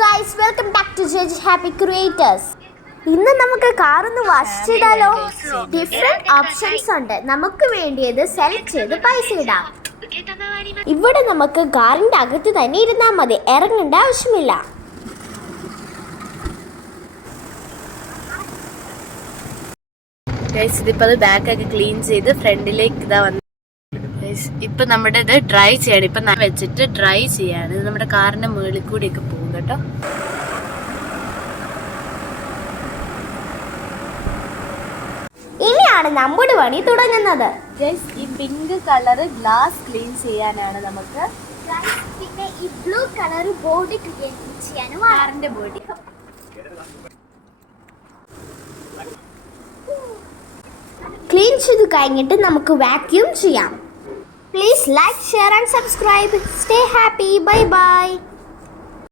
Guys, welcome back to judge happy creators. ഇന്ന് നമുക്ക് car ഒന്ന് വാഷ് ചെയ്താലോ? ഡിഫറെന്റ് ഓപ്ഷൻസ് ഉണ്ട്. നമുക്ക് വേണ്ടിയത് സെലക്ട് ചെയ്ത് പൈസ ഇടാം. ഇവിടെ നമുക്ക് കാറിന്റെ അകത്ത് തന്നെ ഇരുന്നാൽ മതി, ഇറങ്ങേണ്ട ആവശ്യമില്ല. ഇതിപ്പോ ബാക്കൊക്കെ ക്ലീൻ ചെയ്ത് ഫ്രണ്ടിലേക്ക് ഇതാ വന്നു. ഇപ്പൊ നമ്മുടെ ഇത് ഡ്രൈ ചെയ്യണം. ഇപ്പൊ വെച്ചിട്ട് ഡ്രൈ ചെയ്യാണ്. ഇത് നമ്മുടെ കാറിന്റെ മുകളിൽ കൂടി ഒക്കെ പോകും കേട്ടോ. ഇനിയാണ് നമ്മുടെ പണി തുടങ്ങുന്നത്. ഈ പിങ്ക് കളർ ഗ്ലാസ് ക്ലീൻ ചെയ്യാനാണ് നമുക്ക്. പിന്നെ ഈ ബ്ലൂ കളർ ബോഡി ക്ലീൻ ചെയ്യാനും കാറിന്റെ ബോഡി. ക്ലീൻ ചെയ്ത് കഴിഞ്ഞിട്ട് നമുക്ക് വാക്യൂം ചെയ്യാം. Please like, share and subscribe. Stay happy. Bye bye.